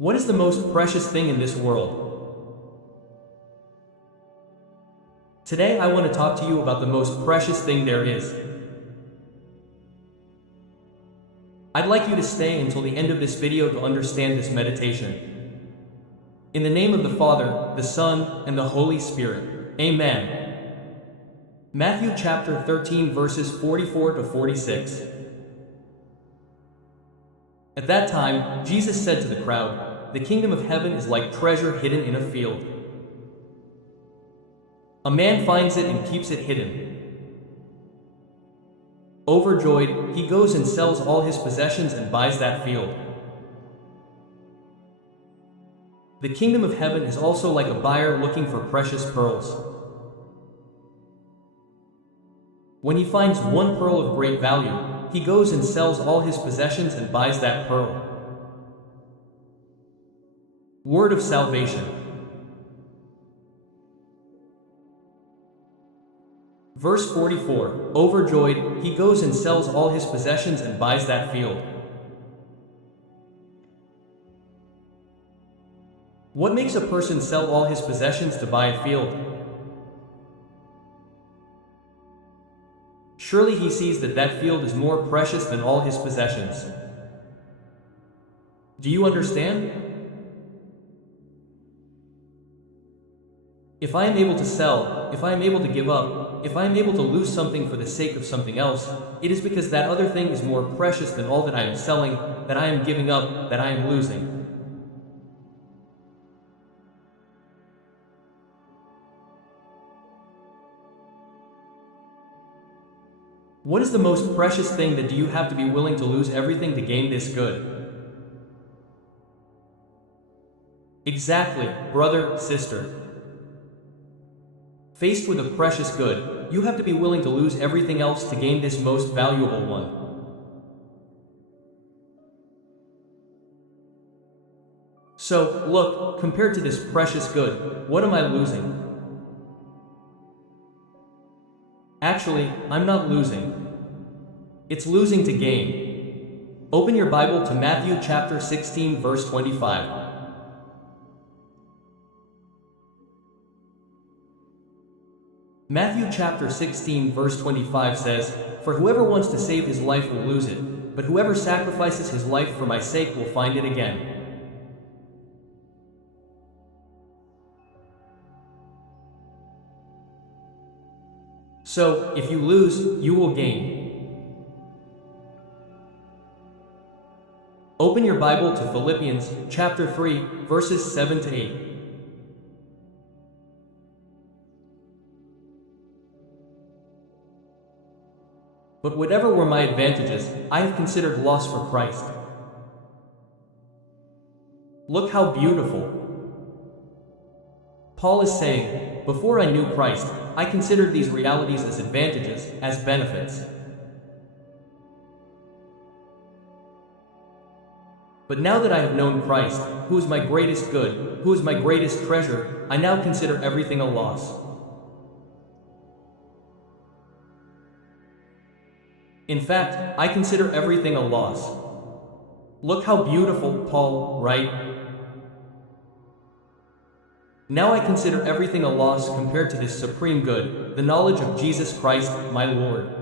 What is the most precious thing in this world? Today I want to talk to you about the most precious thing there is. I'd like you to stay until the end of this video to understand this meditation. In the name of the Father, the Son, and the Holy Spirit. Amen. Matthew chapter 13 verses 44 to 46. At that time, Jesus said to the crowd, "The kingdom of heaven is like treasure hidden in a field. A man finds it and keeps it hidden. Overjoyed, he goes and sells all his possessions and buys that field." The kingdom of heaven is also like a buyer looking for precious pearls. When he finds one pearl of great value, he goes and sells all his possessions and buys that pearl. Word of salvation. Verse 44, overjoyed, he goes and sells all his possessions and buys that field. What makes a person sell all his possessions to buy a field? Surely he sees that that field is more precious than all his possessions. Do you understand? If I am able to sell, if I am able to give up, if I am able to lose something for the sake of something else, it is because that other thing is more precious than all that I am selling, that I am giving up, that I am losing. What is the most precious thing that do you have to be willing to lose everything to gain this good? Exactly, brother, sister. Faced with a precious good, you have to be willing to lose everything else to gain this most valuable one. So, look, compared to this precious good, what am I losing? Actually, I'm not losing. It's losing to gain. Open your Bible to Matthew chapter 16 verse 25. Matthew chapter 16 verse 25 says, "For whoever wants to save his life will lose it, but whoever sacrifices his life for my sake will find it again." So, if you lose, you will gain. Open your Bible to Philippians chapter 3 verses 7 to 8. "But whatever were my advantages, I have considered loss for Christ." Look how beautiful. Paul is saying, before I knew Christ, I considered these realities as advantages, as benefits. But now that I have known Christ, who is my greatest good, who is my greatest treasure, I now consider everything a loss. In fact, I consider everything a loss. Look how beautiful, Paul, right? Now I consider everything a loss compared to this supreme good, the knowledge of Jesus Christ, my Lord.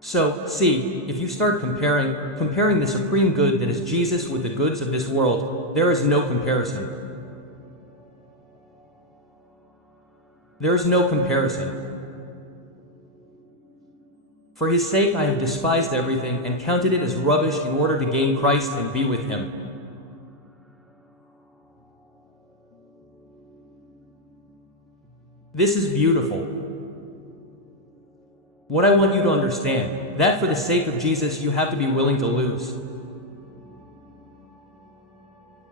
So, see, if you start comparing the supreme good that is Jesus with the goods of this world, there is no comparison. There is no comparison. For his sake I have despised everything and counted it as rubbish in order to gain Christ and be with him. This is beautiful. What I want you to understand, that for the sake of Jesus you have to be willing to lose.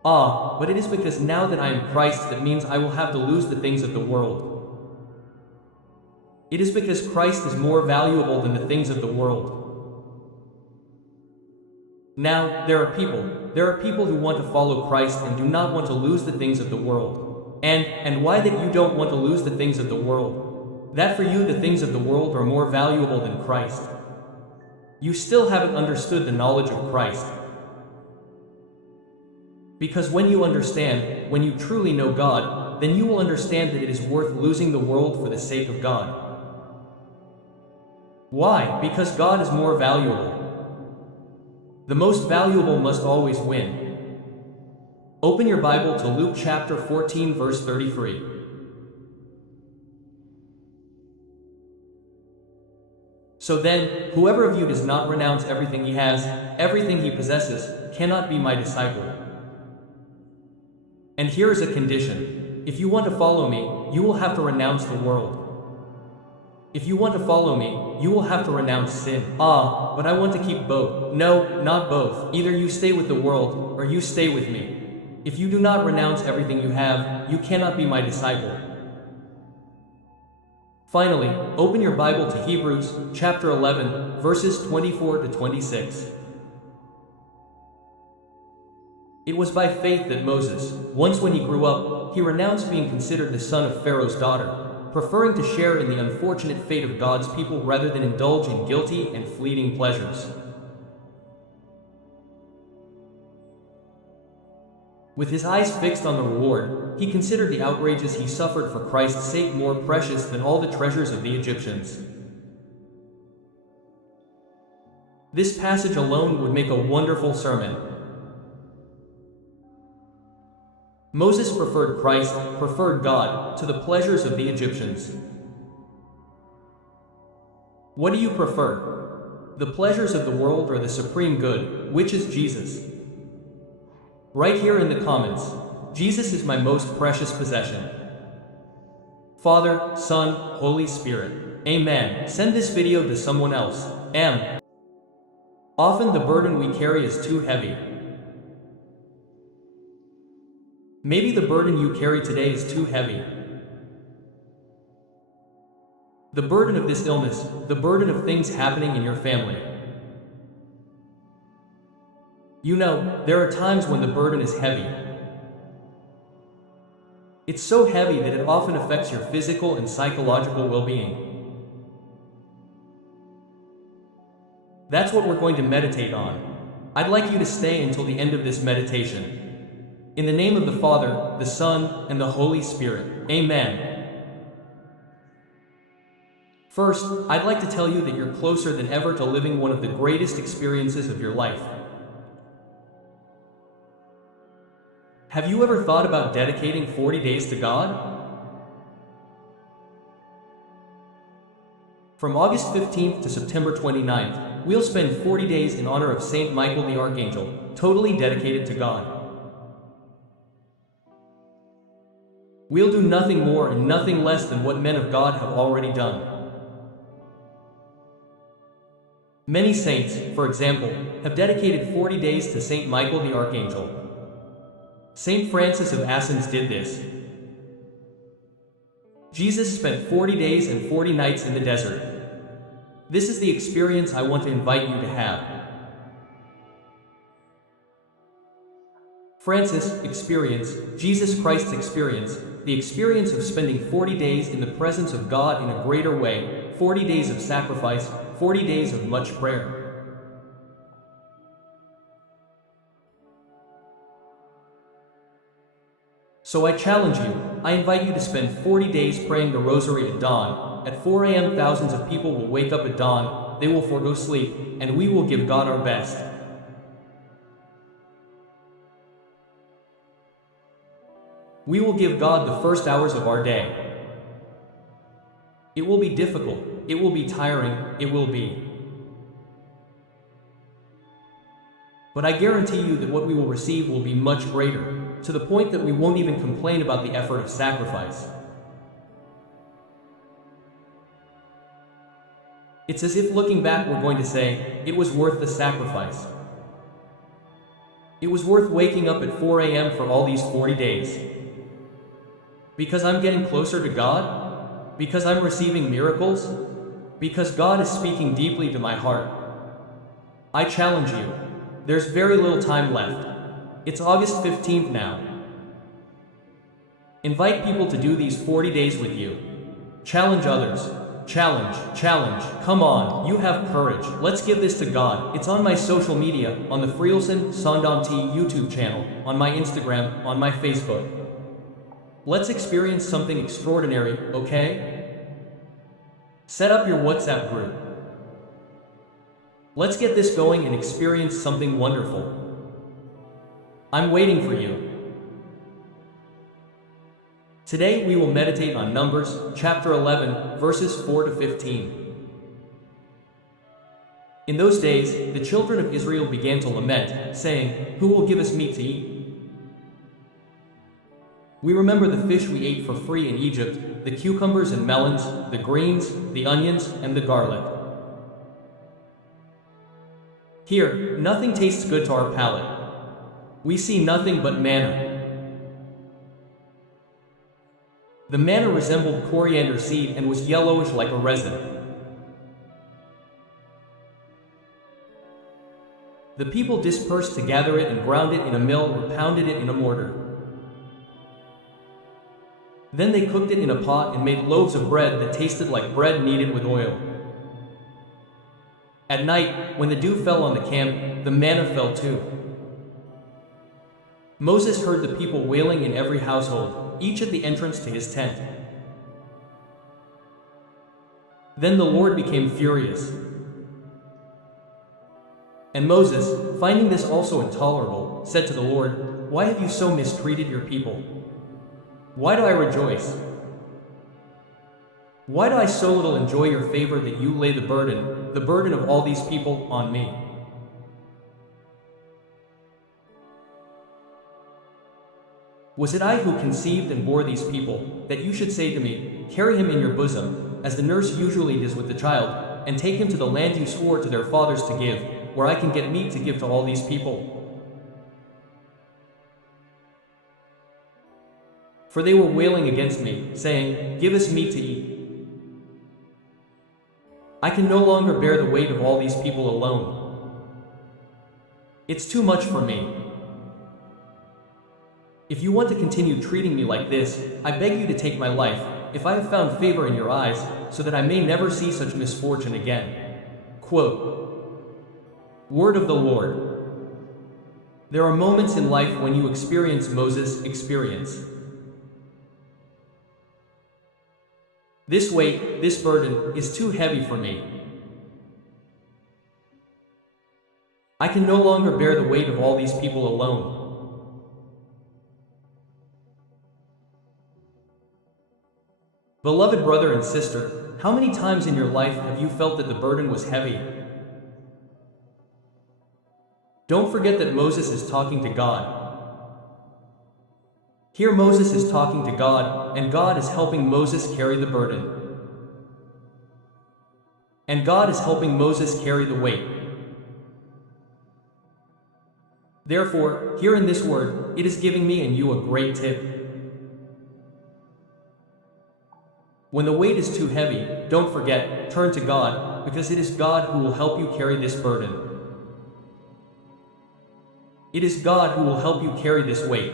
But it is because now that I am Christ that means I will have to lose the things of the world. It is because Christ is more valuable than the things of the world. Now, there are people who want to follow Christ and do not want to lose the things of the world. And why that you don't want to lose the things of the world? That for you the things of the world are more valuable than Christ. You still haven't understood the knowledge of Christ. Because when you understand, when you truly know God, then you will understand that it is worth losing the world for the sake of God. Why? Because God is more valuable. The most valuable must always win. Open your Bible to Luke chapter 14, verse 33. So then, whoever of you does not renounce everything he has, everything he possesses, cannot be my disciple. And here is a condition. If you want to follow me, you will have to renounce the world. If you want to follow me, you will have to renounce sin. Ah, but I want to keep both. No, not both. Either you stay with the world, or you stay with me. If you do not renounce everything you have, you cannot be my disciple. Finally, open your Bible to Hebrews chapter 11, verses 24 to 26. It was by faith that Moses, once when he grew up, he renounced being considered the son of Pharaoh's daughter, preferring to share in the unfortunate fate of God's people rather than indulge in guilty and fleeting pleasures. With his eyes fixed on the reward, he considered the outrages he suffered for Christ's sake more precious than all the treasures of the Egyptians. This passage alone would make a wonderful sermon. Moses preferred Christ, preferred God, to the pleasures of the Egyptians. What do you prefer? The pleasures of the world or the supreme good, which is Jesus? Write here in the comments, Jesus is my most precious possession. Father, Son, Holy Spirit. Amen. Send this video to someone else. Often the burden we carry is too heavy. Maybe the burden you carry today is too heavy. The burden of this illness, the burden of things happening in your family. You know, there are times when the burden is heavy. It's so heavy that it often affects your physical and psychological well-being. That's what we're going to meditate on. I'd like you to stay until the end of this meditation. In the name of the Father, the Son, and the Holy Spirit. Amen. First, I'd like to tell you that you're closer than ever to living one of the greatest experiences of your life. Have you ever thought about dedicating 40 days to God? From August 15th to September 29th, we'll spend 40 days in honor of Saint Michael the Archangel, totally dedicated to God. We'll do nothing more and nothing less than what men of God have already done. Many saints, for example, have dedicated 40 days to Saint Michael the Archangel. Saint Francis of Assisi did this. Jesus spent 40 days and 40 nights in the desert. This is the experience I want to invite you to have. Francis experience, Jesus Christ's experience, the experience of spending 40 days in the presence of God in a greater way, 40 days of sacrifice, 40 days of much prayer. So I challenge you, I invite you to spend 40 days praying the rosary at dawn. At 4 a.m. thousands of people will wake up at dawn, they will forego sleep, and we will give God our best. We will give God the first hours of our day. It will be difficult, it will be tiring, it will be. But I guarantee you that what we will receive will be much greater, to the point that we won't even complain about the effort of sacrifice. It's as if looking back we're going to say, it was worth the sacrifice. It was worth waking up at 4 a.m. for all these 40 days. Because I'm getting closer to God? Because I'm receiving miracles? Because God is speaking deeply to my heart? I challenge you. There's very little time left. It's August 15th now. Invite people to do these 40 days with you. Challenge others. Challenge. Come on, you have courage. Let's give this to God. It's on my social media, on the Gilson Som YouTube channel, on my Instagram, on my Facebook. Let's experience something extraordinary, okay? Set up your WhatsApp group. Let's get this going and experience something wonderful. I'm waiting for you. Today we will meditate on Numbers, chapter 11, verses 4 to 15. In those days, the children of Israel began to lament, saying, "Who will give us meat to eat? We remember the fish we ate for free in Egypt, the cucumbers and melons, the greens, the onions, and the garlic. Here, nothing tastes good to our palate. We see nothing but manna." The manna resembled coriander seed and was yellowish like a resin. The people dispersed to gather it and ground it in a mill or pounded it in a mortar. Then they cooked it in a pot and made loaves of bread that tasted like bread kneaded with oil. At night, when the dew fell on the camp, the manna fell too. Moses heard the people wailing in every household, each at the entrance to his tent. Then the Lord became furious. And Moses, finding this also intolerable, said to the Lord, "Why have you so mistreated your people? Why do I rejoice? Why do I so little enjoy your favor that you lay the burden of all these people, on me?" Was it I who conceived and bore these people, that you should say to me, "Carry him in your bosom," as the nurse usually does with the child, and take him to the land you swore to their fathers to give, where I can get meat to give to all these people? For they were wailing against me, saying, "Give us meat to eat." I can no longer bear the weight of all these people alone. It's too much for me. If you want to continue treating me like this, I beg you to take my life, if I have found favor in your eyes, so that I may never see such misfortune again." Quote, Word of the Lord. There are moments in life when you experience Moses' experience. This weight, this burden, is too heavy for me. I can no longer bear the weight of all these people alone. Beloved brother and sister, how many times in your life have you felt that the burden was heavy? Don't forget that Moses is talking to God. Here Moses is talking to God, and God is helping Moses carry the burden. And God is helping Moses carry the weight. Therefore, here in this word, it is giving me and you a great tip. When the weight is too heavy, don't forget, turn to God, because it is God who will help you carry this burden. It is God who will help you carry this weight.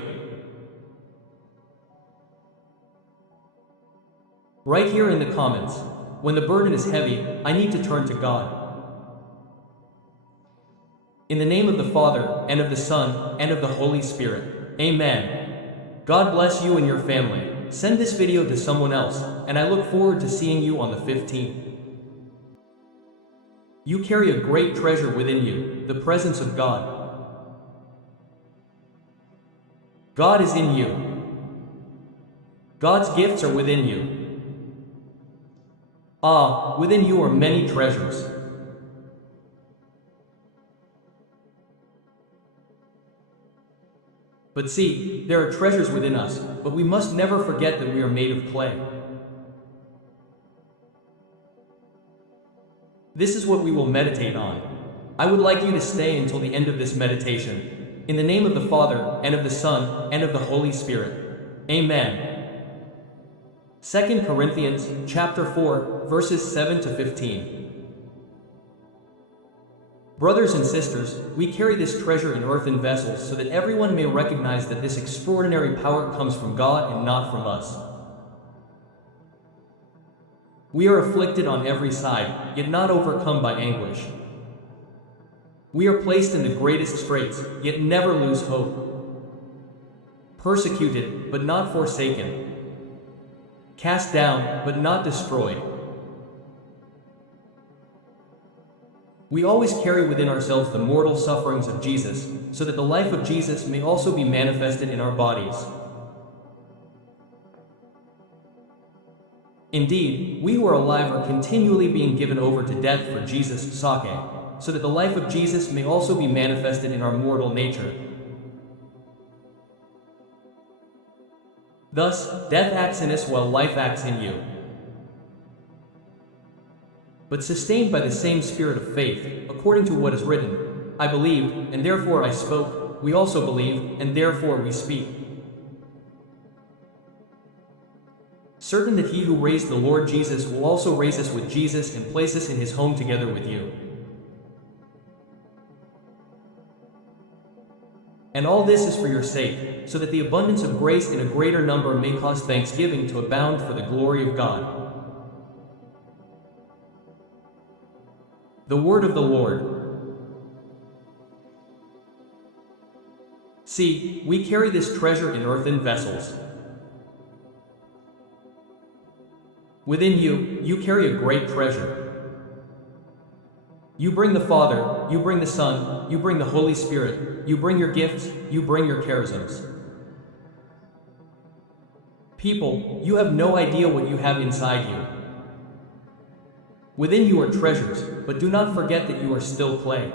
Right here in the comments, when the burden is heavy, I need to turn to God. In the name of the Father, and of the Son, and of the Holy Spirit. Amen. God bless you and your family. Send this video to someone else, and I look forward to seeing you on the 15th. You carry a great treasure within you, the presence of God. God is in you. God's gifts are within you. Ah, within you are many treasures. But see, there are treasures within us, but we must never forget that we are made of clay. This is what we will meditate on. I would like you to stay until the end of this meditation. In the name of the Father, and of the Son, and of the Holy Spirit. Amen. 2 Corinthians chapter 4, verses 7 to 15. Brothers and sisters, we carry this treasure in earthen vessels so that everyone may recognize that this extraordinary power comes from God and not from us. We are afflicted on every side, yet not overcome by anguish. We are placed in the greatest straits, yet never lose hope. Persecuted, but not forsaken. Cast down, but not destroyed. We always carry within ourselves the mortal sufferings of Jesus, so that the life of Jesus may also be manifested in our bodies. Indeed, we who are alive are continually being given over to death for Jesus' sake, so that the life of Jesus may also be manifested in our mortal nature. Thus, death acts in us while life acts in you. But sustained by the same spirit of faith, according to what is written, I believed, and therefore I spoke, we also believe, and therefore we speak. Certain that he who raised the Lord Jesus will also raise us with Jesus and place us in his home together with you. And all this is for your sake, so that the abundance of grace in a greater number may cause thanksgiving to abound for the glory of God. The word of the Lord. See, we carry this treasure in earthen vessels. Within you, you carry a great treasure. You bring the Father, you bring the Son, you bring the Holy Spirit, you bring your gifts, you bring your charisms. People, you have no idea what you have inside you. Within you are treasures, but do not forget that you are still clay.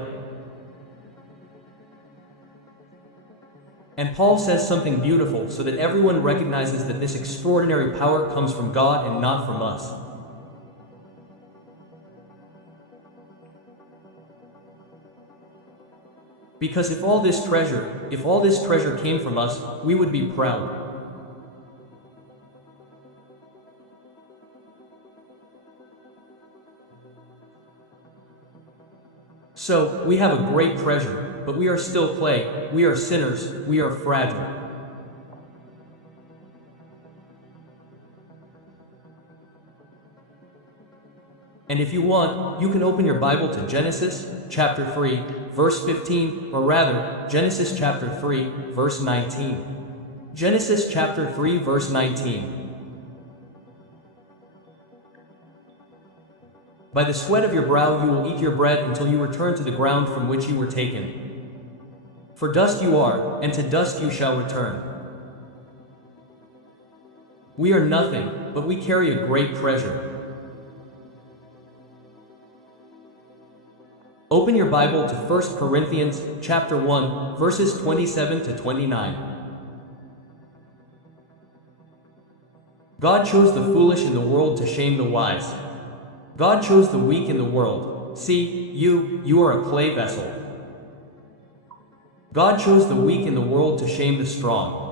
And Paul says something beautiful so that everyone recognizes that this extraordinary power comes from God and not from us. Because if all this treasure came from us, we would be proud. So, we have a great treasure, but we are still clay, we are sinners, we are fragile. And if you want, you can open your Bible to Genesis chapter 3, verse 15, or rather, Genesis chapter 3, verse 19. Genesis chapter 3, verse 19. By the sweat of your brow you will eat your bread until you return to the ground from which you were taken. For dust you are, and to dust you shall return. We are nothing, but we carry a great treasure. Open your Bible to 1 Corinthians chapter 1, verses 27 to 29. God chose the foolish in the world to shame the wise. God chose the weak in the world. See, you are a clay vessel. God chose the weak in the world to shame the strong.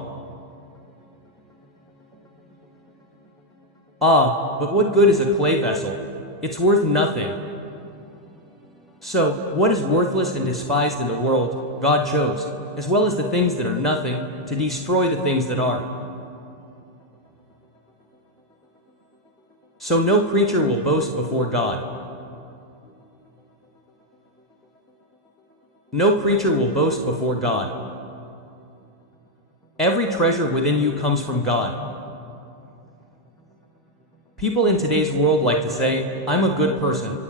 Ah, but what good is a clay vessel? It's worth nothing. So, what is worthless and despised in the world, God chose, as well as the things that are nothing, to destroy the things that are. So no creature will boast before God. No creature will boast before God. Every treasure within you comes from God. People in today's world like to say, I'm a good person.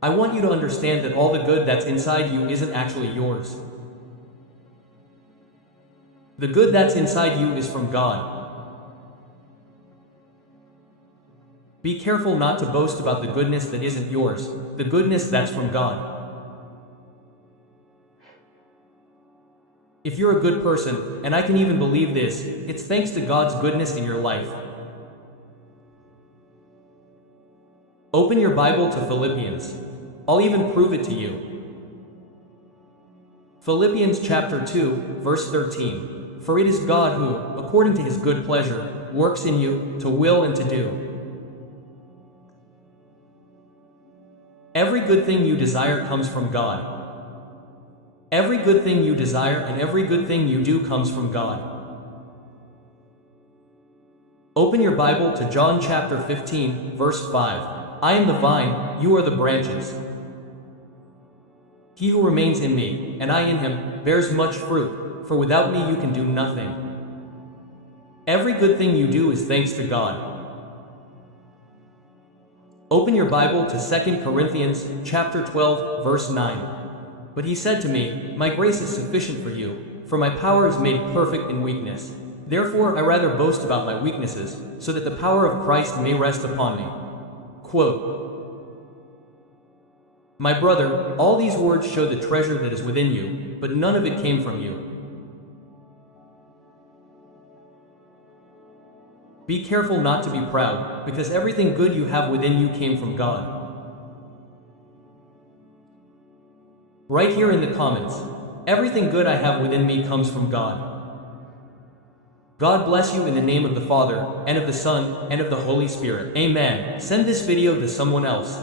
I want you to understand that all the good that's inside you isn't actually yours. The good that's inside you is from God. Be careful not to boast about the goodness that isn't yours, the goodness that's from God. If you're a good person, and I can even believe this, it's thanks to God's goodness in your life. Open your Bible to Philippians. I'll even prove it to you. Philippians chapter 2, verse 13. For it is God who, according to his good pleasure, works in you, to will and to do. Every good thing you desire comes from God. Every good thing you desire and every good thing you do comes from God. Open your Bible to John chapter 15, verse 5. I am the vine, you are the branches. He who remains in me, and I in him, bears much fruit, for without me you can do nothing. Every good thing you do is thanks to God. Open your Bible to 2 Corinthians chapter 12, verse 9. But he said to me, my grace is sufficient for you, for my power is made perfect in weakness. Therefore I rather boast about my weaknesses, so that the power of Christ may rest upon me. Quote, my brother, all these words show the treasure that is within you, but none of it came from you. Be careful not to be proud, because everything good you have within you came from God. Write here in the comments, everything good I have within me comes from God. God bless you in the name of the Father, and of the Son, and of the Holy Spirit. Amen. Send this video to someone else.